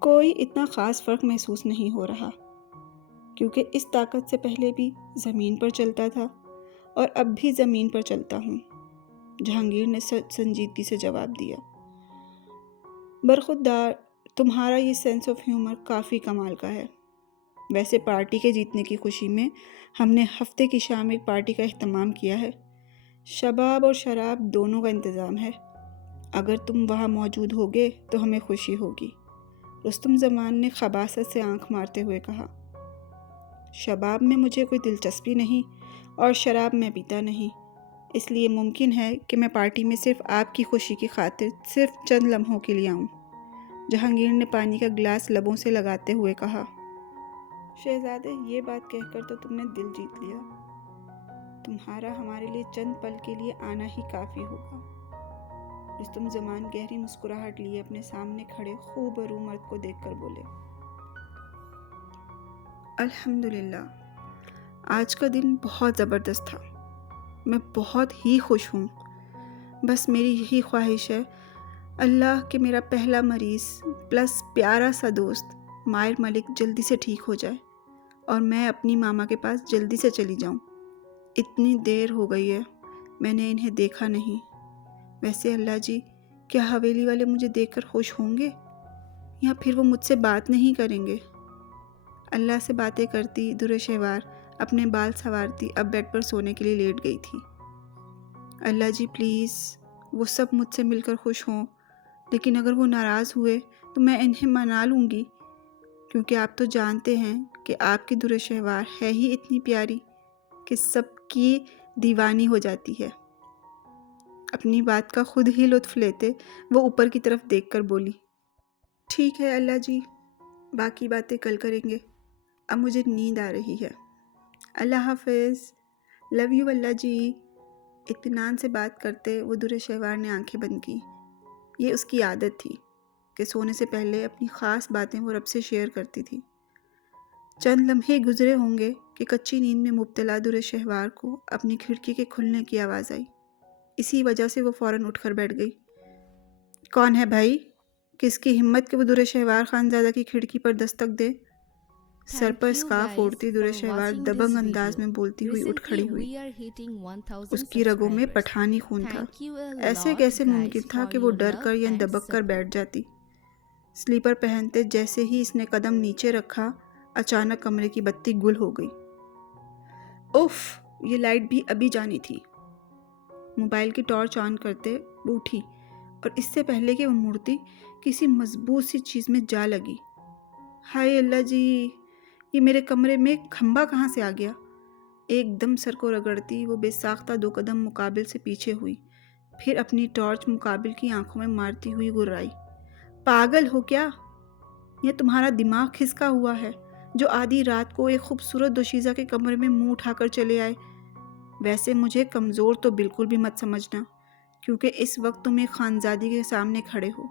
کوئی اتنا خاص فرق محسوس نہیں ہو رہا، کیونکہ اس طاقت سے پہلے بھی زمین پر چلتا تھا اور اب بھی زمین پر چلتا ہوں، جہانگیر نے سنجیدگی سے جواب دیا۔ برخودار، تمہارا یہ سینس آف ہیومر کافی کمال کا ہے۔ ویسے پارٹی کے جیتنے کی خوشی میں ہم نے ہفتے کی شام ایک پارٹی کا اہتمام کیا ہے۔ شباب اور شراب دونوں کا انتظام ہے۔ اگر تم وہاں موجود ہوگے تو ہمیں خوشی ہوگی، رستم زمان نے خباثت سے آنکھ مارتے ہوئے کہا۔ شباب میں مجھے کوئی دلچسپی نہیں اور شراب میں پیتا نہیں، اس لیے ممکن ہے کہ میں پارٹی میں صرف آپ کی خوشی کی خاطر صرف چند لمحوں کے لیے آؤں، جہانگیر نے پانی کا گلاس لبوں سے لگاتے ہوئے کہا۔ شہزادے، یہ بات کہہ کر تو تم نے دل جیت لیا۔ تمہارا ہمارے لیے چند پل کے لیے آنا ہی کافی ہوگا۔ رستم زمان گہری مسکراہٹ لیے اپنے سامنے کھڑے خوبرو مرد کو دیکھ کر بولے۔ الحمدللہ، آج کا دن بہت زبردست تھا، میں بہت ہی خوش ہوں۔ بس میری یہی خواہش ہے اللہ کہ میرا پہلا مریض پلس پیارا سا دوست مائر ملک جلدی سے ٹھیک ہو جائے اور میں اپنی ماما کے پاس جلدی سے چلی جاؤں۔ اتنی دیر ہو گئی ہے، میں نے انہیں دیکھا نہیں۔ ویسے اللہ جی، کیا حویلی والے مجھے دیکھ کر خوش ہوں گے یا پھر وہ مجھ سے بات نہیں کریں گے؟ اللہ سے باتیں کرتی درِ شہوار اپنے بال سنوارتی اب بیڈ پر سونے کے لیے لیٹ گئی تھی۔ اللہ جی پلیز وہ سب مجھ سے مل کر خوش ہوں، لیکن اگر وہ ناراض ہوئے تو میں انہیں منا لوں گی، کیونکہ آپ تو جانتے ہیں کہ آپ کی درِ شہوار ہے ہی اتنی پیاری کہ سب کی دیوانی ہو جاتی ہے۔ اپنی بات کا خود ہی لطف لیتے وہ اوپر کی طرف دیکھ کر بولی۔ ٹھیک ہے اللہ جی، باقی باتیں کل کریں گے، اب مجھے نیند آ رہی ہے۔ اللہ حافظ، لو یو اللہ جی۔ اطمینان سے بات کرتے وہ درِ شہوار نے آنکھیں بند کی۔ یہ اس کی عادت تھی کہ سونے سے پہلے اپنی خاص باتیں وہ رب سے شیئر کرتی تھی۔ چند لمحے گزرے ہوں گے کہ کچی نیند میں مبتلا درِ شہوار کو اپنی کھڑکی کے کھلنے کی آواز آئی۔ اسی وجہ سے وہ فوراً اٹھ کر بیٹھ گئی۔ کون ہے بھائی؟ کس کی ہمت کہ وہ درِ شہوار خانزادہ کی کھڑکی پر دستک دے؟ سر پر اسکارف اوڑھتی درِ شہوار دبنگ انداز میں بولتی ہوئی اٹھ کھڑی ہوئی۔ اس کی رگوں میں پٹھانی خون تھا۔ ایسے کیسے ممکن تھا کہ وہ ڈر کر یا دبک کر بیٹھ جاتی؟ سلیپر پہنتے جیسے ہی اس نے قدم نیچے رکھا، اچانک کمرے کی بتی گل ہو گئی۔ اف، یہ لائٹ بھی ابھی جانی تھی۔ موبائل کی ٹارچ آن کرتے وہ اٹھی اور اس سے پہلے کہ وہ مڑتی کسی مضبوط سی چیز میں جا لگی۔ ہائے اللہ جی، یہ میرے کمرے میں کھمبا کہاں سے آ گیا؟ ایک دم سر کو رگڑتی وہ بے ساختہ 2 قدم مقابل سے پیچھے ہوئی، پھر اپنی ٹارچ مقابل کی آنکھوں میں مارتی ہوئی گرائی۔ پاگل ہو کیا؟ یہ تمہارا دماغ کھسکا ہوا ہے جو آدھی رات کو ایک خوبصورت دوشیزہ کے کمرے میں منہ اٹھا کر چلے آئے؟ ویسے مجھے کمزور تو بالکل بھی مت سمجھنا، کیونکہ اس وقت تم ایک خانزادی کے سامنے کھڑے ہو۔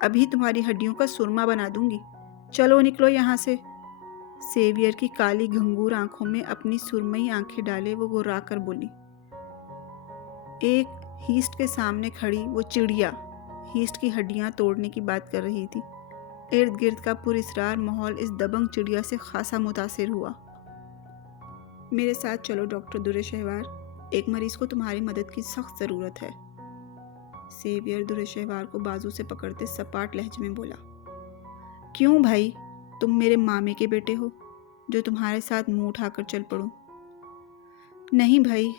ابھی تمہاری ہڈیوں کا سرما بنا دوں گی، چلو نکلو یہاں سے۔ سیویئر کی کالی گھنگور آنکھوں میں اپنی سرمئی آنکھیں ڈالے وہ گرا کر بولی۔ ایک ہیسٹ کے سامنے کھڑی وہ چڑیا ہیسٹ کی ہڈیاں توڑنے کی بات کر رہی تھی۔ ارد گرد کا پراسرار ماحول اس دبنگ چڑیا سے خاصا متاثر ہوا۔ میرے ساتھ چلو ڈاکٹر درِ شہوار، ایک مریض کو تمہاری مدد کی سخت ضرورت ہے۔ سیویئر درِ شہوار کو بازو سے پکڑتے سپاٹ لہجے میں بولا۔ کیوں بھائی، تم میرے مامے کے بیٹے ہو جو تمہارے ساتھ منہ اٹھا کر چل پڑوں؟ نہیں بھائی،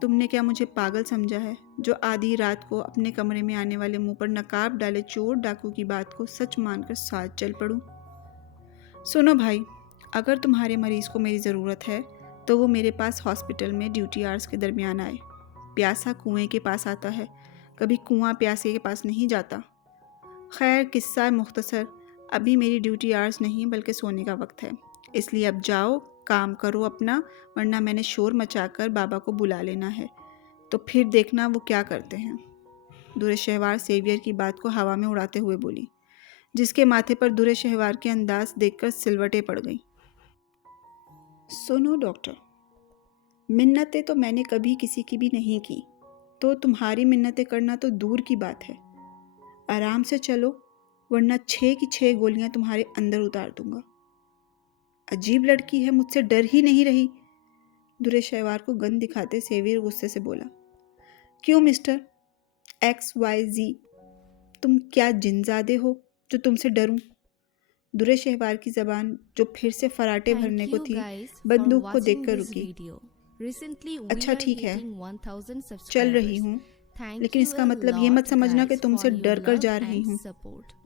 تم نے کیا مجھے پاگل سمجھا ہے جو آدھی رات کو اپنے کمرے میں آنے والے منہ پر نقاب ڈالے چور ڈاکو کی بات کو سچ مان کر ساتھ چل پڑوں؟ سنو بھائی، اگر تمہارے مریض کو میری ضرورت ہے تو وہ میرے پاس ہاسپٹل میں ڈیوٹی آورز کے درمیان آئے۔ پیاسا کنویں کے پاس آتا ہے، کبھی کنواں پیاسے کے پاس نہیں جاتا۔ خیر قصہ مختصر، ابھی میری ڈیوٹی آورز نہیں بلکہ سونے کا وقت ہے، اس لیے اب جاؤ کام کرو اپنا، ورنہ میں نے شور مچا کر بابا کو بلا لینا ہے، تو پھر دیکھنا وہ کیا کرتے ہیں۔ درِ شہوار سیویئر کی بات کو ہوا میں اڑاتے ہوئے بولی، جس کے ماتھے پر درِ شہوار کے انداز دیکھ کر سلوٹیں پڑ گئیں۔ سنو ڈاکٹر، منتیں تو میں نے کبھی کسی کی بھی نہیں کی، تو تمہاری منتیں کرنا تو دور کی بات ہے۔ آرام سے چلو، ورنہ 6 کی 6 گولیاں تمہارے اندر اتار دوں گا۔ عجیب لڑکی ہے، مجھ سے ڈر ہی نہیں رہی، درے شہوار کو گن دکھاتے سیویر غصے سے بولا۔ کیوں مسٹر XYZ، تم کیا جنزادے ہو جو تم سے ڈروں؟ درے شہوار کی زبان جو پھر سے فراٹے بھرنے کو تھی بندوق کو دیکھ کر رکی۔ اچھا ٹھیک ہے، چل رہی ہوں، لیکن اس کا مطلب یہ مت سمجھنا کہ تم سے ڈر کر جا رہی ہوں۔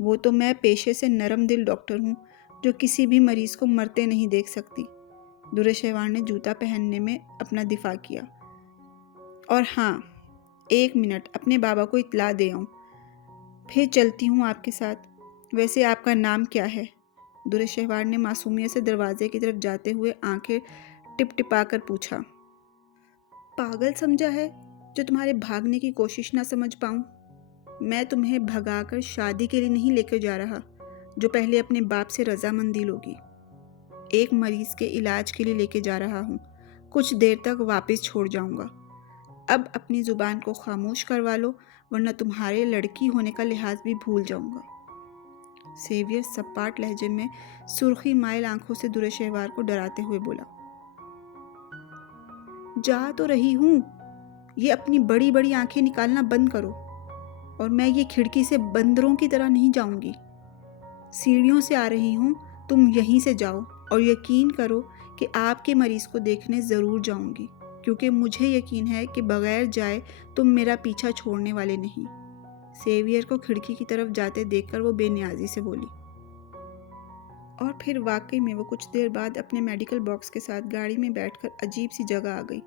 وہ تو میں پیشے سے نرم دل ڈاکٹر ہوں جو کسی بھی مریض کو مرتے نہیں دیکھ سکتی۔ درے شہوار نے جوتا پہننے میں اپنا دفاع کیا۔ اور ہاں، 1 منٹ اپنے بابا کو اطلاع دے آؤں، پھر چلتی ہوں آپ کے ساتھ۔ ویسے آپ کا نام کیا ہے؟ درے شہوار نے معصومیت سے دروازے کی طرف جاتے ہوئے آنکھیں ٹپ ٹپا کر پوچھا۔ پاگل سمجھا ہے جو تمہارے بھاگنے کی کوشش نہ سمجھ پاؤں؟ میں تمہیں بھگا کر شادی کے لیے نہیں لے کر جا رہا جو پہلے اپنے باپ سے رضامندی لوگی۔ ایک مریض کے علاج کے لیے لے کے جا رہا ہوں، کچھ دیر تک واپس چھوڑ جاؤں گا۔ اب اپنی زبان کو خاموش کروا لو ورنہ تمہارے لڑکی ہونے کا لحاظ بھی بھول جاؤں گا۔ سیویر سپاٹ لہجے میں سرخی مائل آنکھوں سے درے شہوار کو ڈراتے ہوئے بولا۔ جا تو رہی ہوں، یہ اپنی بڑی بڑی آنکھیں نکالنا بند کرو، اور میں یہ کھڑکی سے بندروں کی طرح نہیں جاؤں گی۔ سیڑھیوں سے آ رہی ہوں، تم یہیں سے جاؤ، اور یقین کرو کہ آپ کے مریض کو دیکھنے ضرور جاؤں گی، کیونکہ مجھے یقین ہے کہ بغیر جائے تم میرا پیچھا چھوڑنے والے نہیں۔ سیویر کو کھڑکی کی طرف جاتے دیکھ کر وہ بے نیازی سے بولی۔ اور پھر واقعی میں وہ کچھ دیر بعد اپنے میڈیکل باکس کے ساتھ گاڑی میں بیٹھ کر عجیب سی جگہ آ گئی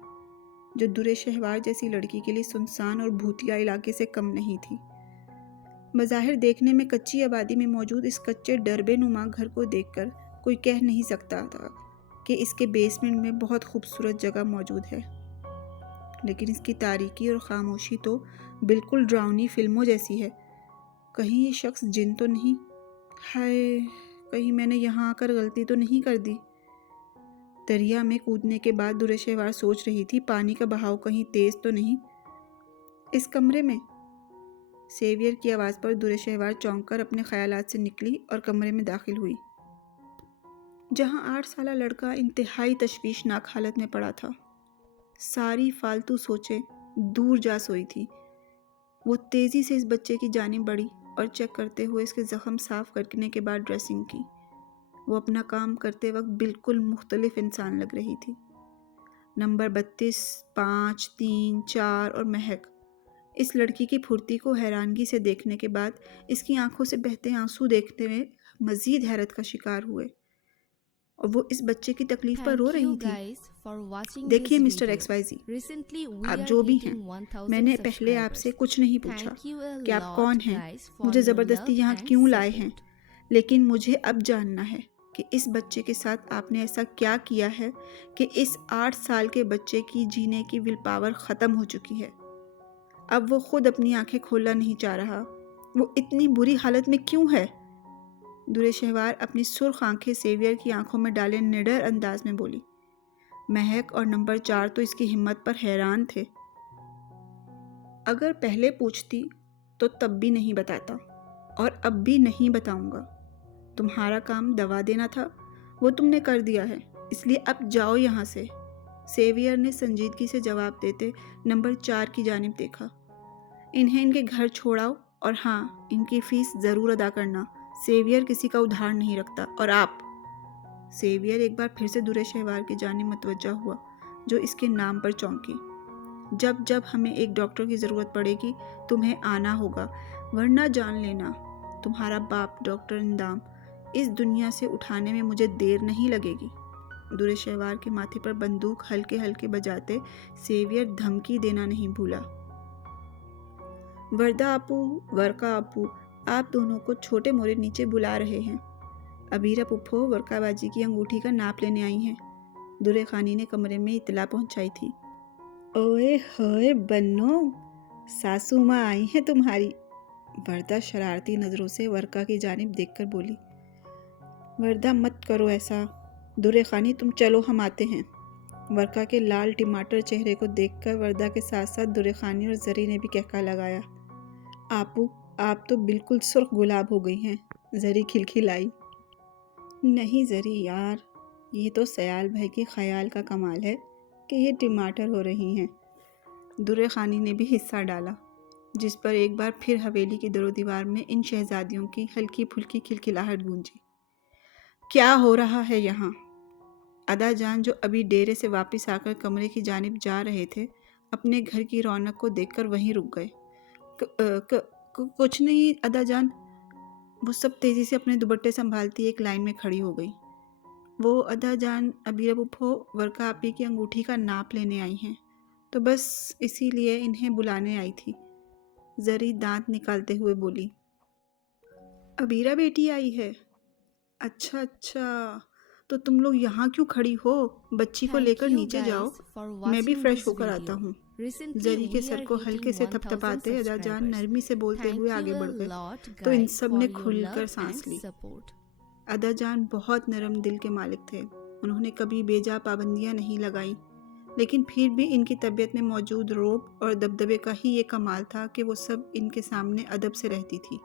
جو درے شہوار جیسی لڑکی کے لیے سنسان اور بھوتیا علاقے سے کم نہیں تھی۔ بظاہر دیکھنے میں کچی آبادی میں موجود اس کچے ڈربے نما گھر کو دیکھ کر کوئی کہہ نہیں سکتا تھا کہ اس کے بیسمنٹ میں بہت خوبصورت جگہ موجود ہے، لیکن اس کی تاریکی اور خاموشی تو بالکل ڈراؤنی فلموں جیسی ہے۔ کہیں یہ شخص جن تو نہیں؟ ہائے، کہیں میں نے یہاں آ کر غلطی تو نہیں کر دی؟ دریا میں کودنے کے بعد درے شہوار سوچ رہی تھی پانی کا بہاؤ کہیں تیز تو نہیں۔ اس کمرے میں؟ سیویر کی آواز پر درے شہوار چونک کر اپنے خیالات سے نکلی اور کمرے میں داخل ہوئی، جہاں 8 سالہ لڑکا انتہائی تشویشناک حالت میں پڑا تھا۔ ساری فالتو سوچیں دور جا سوئی تھی۔ وہ تیزی سے اس بچے کی جانب بڑھی اور چیک کرتے ہوئے اس کے زخم صاف کرنے کے بعد ڈریسنگ کی۔ وہ اپنا کام کرتے وقت بالکل مختلف انسان لگ رہی تھی۔ نمبر 32، 5، 3، 4 اور مہک اس لڑکی کی پھرتی کو حیرانگی سے دیکھنے کے بعد اس کی آنکھوں سے بہتے آنسو دیکھتے ہوئے مزید حیرت کا شکار ہوئے، اور وہ اس بچے کی تکلیف پر رو رہی تھی۔ دیکھیے مسٹر XYZ، آپ جو بھی ہیں، میں نے پہلے آپ سے کچھ نہیں پوچھا کہ آپ کون ہیں، مجھے زبردستی یہاں کیوں لائے ہیں، لیکن مجھے اب جاننا ہے کہ اس بچے کے ساتھ آپ نے ایسا کیا کیا ہے کہ اس 8 سال کے بچے کی جینے کی ول پاور ختم ہو چکی ہے۔ اب وہ خود اپنی آنکھیں کھولنا نہیں چاہ رہا۔ وہ اتنی بری حالت میں کیوں ہے؟ درے شہوار اپنی سرخ آنکھیں سیویر کی آنکھوں میں ڈالے نڈر انداز میں بولی۔ مہک اور نمبر 4 تو اس کی ہمت پر حیران تھے۔ اگر پہلے پوچھتی تو تب بھی نہیں بتاتا، اور اب بھی نہیں بتاؤں گا۔ تمہارا کام دوا دینا تھا، وہ تم نے کر دیا ہے، اس لیے اب جاؤ یہاں سے۔ سیویر نے سنجیدگی سے جواب دیتے نمبر 4 کی جانب دیکھا۔ انہیں ان کے گھر چھوڑاؤ، اور ہاں، ان کی فیس ضرور ادا کرنا۔ سیویر کسی کا ادھار نہیں رکھتا، اور آپ۔ سیویر ایک بار پھر سے درے شہوار کی جانب متوجہ ہوا جو اس کے نام پر چونکی۔ جب جب ہمیں ایک ڈاکٹر کی ضرورت پڑے گی تمہیں آنا ہوگا، ورنہ جان لینا تمہارا باپ ڈاکٹر اندام اس دنیا سے اٹھانے میں مجھے دیر نہیں لگے گی۔ درے شہوار کے ماتھے پر بندوق ہلکے ہلکے بجاتے سیویر دھمکی دینا نہیں بھولا۔ وردہ آپو، ورقا آپو، آپ دونوں کو چھوٹے مورے نیچے بلا رہے ہیں۔ ابیرہ پپھو ورقا باجی کی انگوٹھی کا ناپ لینے آئی ہیں، درے خانی نے کمرے میں اطلاع پہنچائی تھی۔ اوئے ہوئے بنو، ساسو ماں آئی ہیں تمہاری، وردہ شرارتی نظروں سے ورقا کی جانب دیکھ کر بولی۔ وردہ مت کرو ایسا، درے خانی تم چلو ہم آتے ہیں۔ ورقا کے لال ٹماٹر چہرے کو دیکھ کر وردہ کے ساتھ ساتھ درے خانی اور زری نے بھی کہکا لگایا۔ آپو، آپ تو بالکل سرخ گلاب ہو گئی ہیں۔ زری کھلکھلائی۔ نہیں زری یار، یہ تو سیال بھائی کے خیال کا کمال ہے کہ یہ ٹماٹر ہو رہی ہیں۔ درے خانی نے بھی حصہ ڈالا، جس پر ایک بار پھر حویلی کی در و دیوار میں ان شہزادیوں کی ہلکی پھلکی کھلکھلاہٹ گونجی۔ کیا ہو رہا ہے یہاں؟ ادا جان جو ابھی ڈیرے سے واپس آ کر کمرے کی جانب جا رہے تھے، اپنے گھر کی رونق کو دیکھ کر وہیں رک گئے۔ کچھ نہیں ادا جان، وہ سب تیزی سے اپنے دوپٹے سنبھالتی ایک لائن میں کھڑی ہو گئی۔ وہ ادا جان ابیرہ پھپھو ورکا آپی کی انگوٹھی کا ناپ لینے آئی ہیں، تو بس اسی لیے انہیں بلانے آئی تھی۔ زری دانت نکالتے ہوئے بولی۔ ابیرہ بیٹی آئی ہے؟ اچھا اچھا، تو تم لوگ یہاں کیوں کھڑی ہو؟ بچی کو لے کر نیچے جاؤ، میں بھی فریش ہو کر آتا ہوں۔ زری کے سر کو ہلکے سے تھپتھپاتے ادا جان نرمی سے بولتے ہوئے آگے بڑھ گئے، تو ان سب نے کھل کر سانس لی۔ ادا جان بہت نرم دل کے مالک تھے، انہوں نے کبھی بے جا پابندیاں نہیں لگائیں، لیکن پھر بھی ان کی طبیعت میں موجود رعب اور دبدبے کا ہی یہ کمال تھا کہ وہ سب ان کے سامنے ادب سے رہتی تھی۔